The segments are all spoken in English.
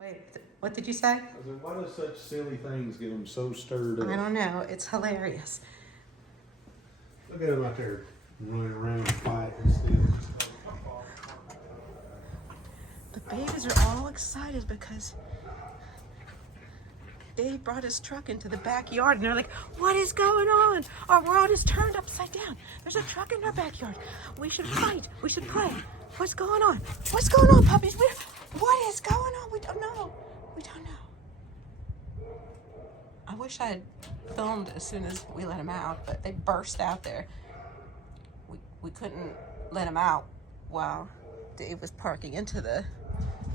Wait, what did you say? I said, why do such silly things get them so stirred up? I don't know. It's hilarious. Look at them out there running around fighting still. The babies are all excited because Dave brought his truck into the backyard and they're like, what is going on? Our world is turned upside down. There's a truck in our backyard. We should fight. We should play. What's going on? What's going on, puppies? What is going on? We don't know. We don't know. I wish I had filmed as soon as we let them out, but they burst out there. We couldn't let them out while Dave was parking into the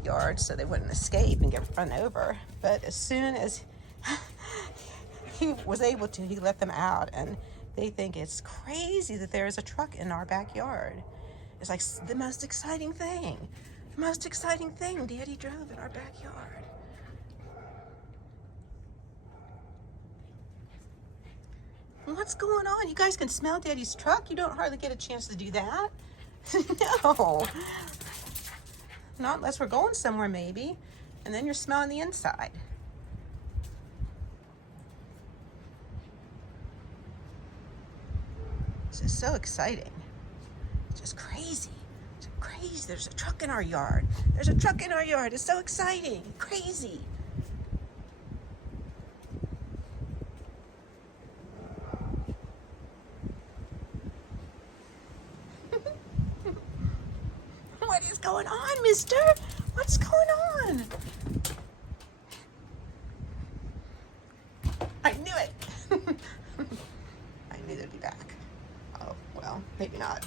yard so they wouldn't escape and get run over. But as soon as he was able to, he let them out, and they think it's crazy that there is a truck in our backyard. It's like the most exciting thing. Most exciting thing Daddy drove in our backyard. What's going on? You guys can smell Daddy's truck? You don't hardly get a chance to do that. No. Not unless we're going somewhere, maybe. And then you're smelling the inside. This is so exciting. It's just crazy. It's crazy. There's a truck in our yard. There's a truck in our yard. It's so exciting. Crazy. What is going on, mister? What's going on? I knew it. I knew they'd be back. Oh, well, maybe not.